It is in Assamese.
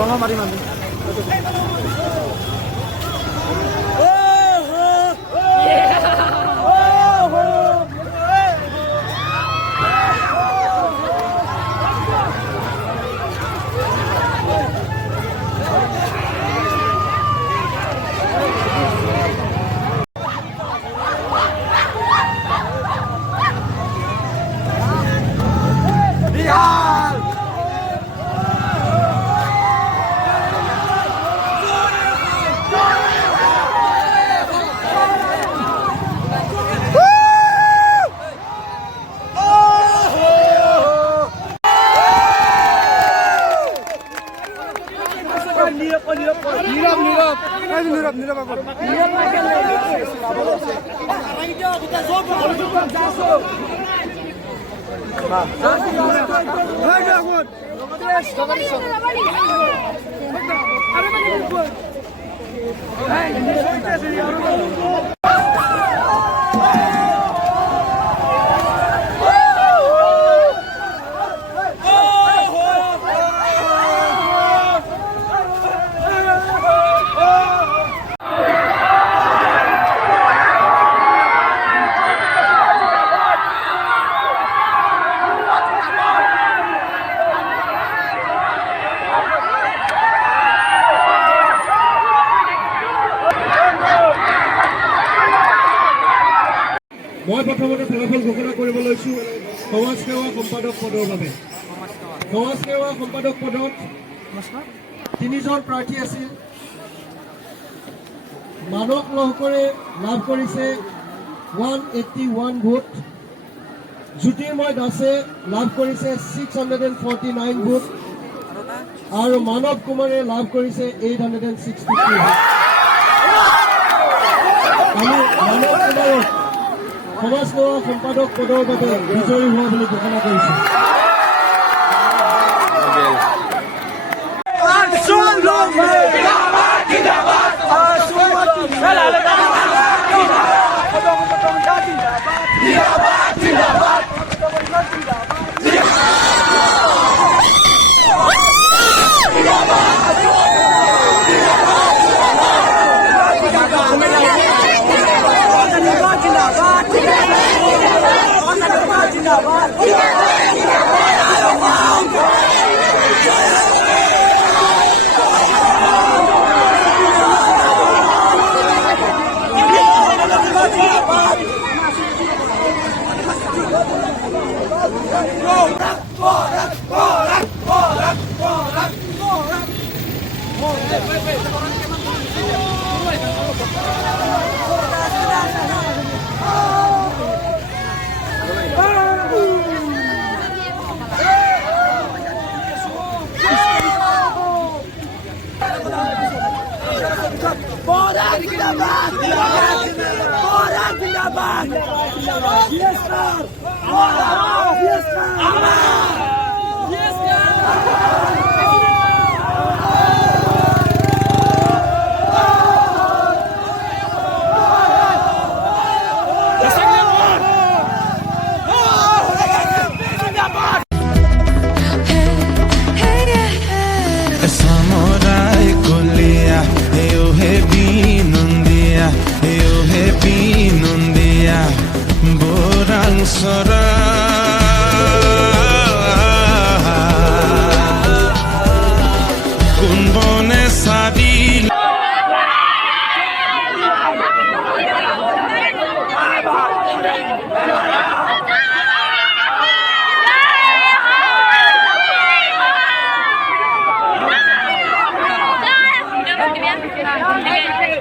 Bang mari mandi. মই প্ৰথমতে ফলাফল ঘোষণা কৰিব লৈছো সমাজ সেৱা সম্পাদক পদৰ বাবে। সমাজ সেৱা সম্পাদক পদত 3জন প্ৰাৰ্থী আছিল। মানৱ লহকৰে লাভ কৰিছে 181 ভোট। জ্যোতিৰ্ময় দাসে লাভ কৰিছে 649 ভোট আৰু মানৱ কুমাৰে লাভ কৰিছে 863 ভোট। আমি মানৱ কুমাৰক সমাজ সেৱা সম্পাদক পদৰ বাবে বিজয়ী হোৱা বুলি ঘোষণা কৰিছে। Gracias.